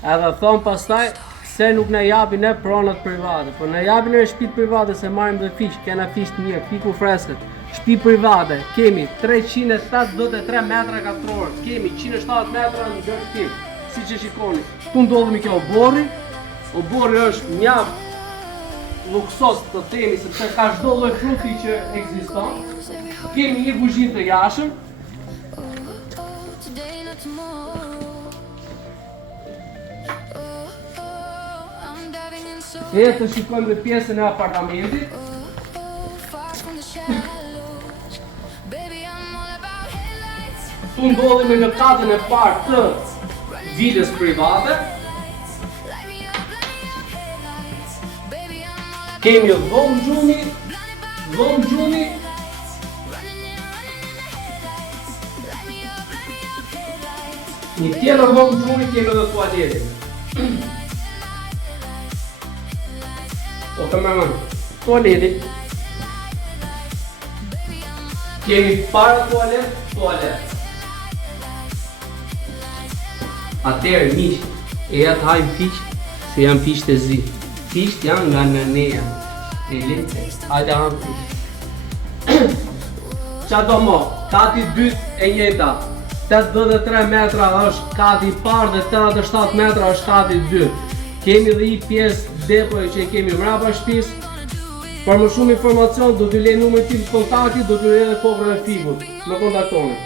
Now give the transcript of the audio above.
Edhe thonë pastaj se nuk na japin ne pronat private, po na japin ne shtëpi private se marrim dhe fish, kena fish të mirë, fiku freskët. Shtëpi private, kemi 383 metra katror, kemi 170 metra në dërtim, si që shikoni. Këtu ndodhemi kjo oborri, oborri është mjaft luksos të themi, sepse ka çdo lloj fruti që ekziston. Kemi një kuzhinë të jashtëm. E të shikojmë dhe pjesën e apartamentit. Këtu ndodhemi në katën e parë të vilës private. Kemi dhomë gjumi, një tjetër dhomë gjumi, kemi dhe tualetin. O të më tualetit. Kemi para tualet. Atëherë miq, e ja të hajmë fiq, se janë fiq të zi. Fiq janë nga nëneja. E lete, hajde hamë fiq. Qa do mo, kati dytë e njëta. 83 metra është kati parë dhe 87 metra është kati dytë. Kemi dhe i pjesë depoj që kemi mrapa shtëpisë. Për më shumë informacion do t'ju lej numrin tim kontakti, do t'ju lej edhe kokrën e fikut. Më kontaktoni.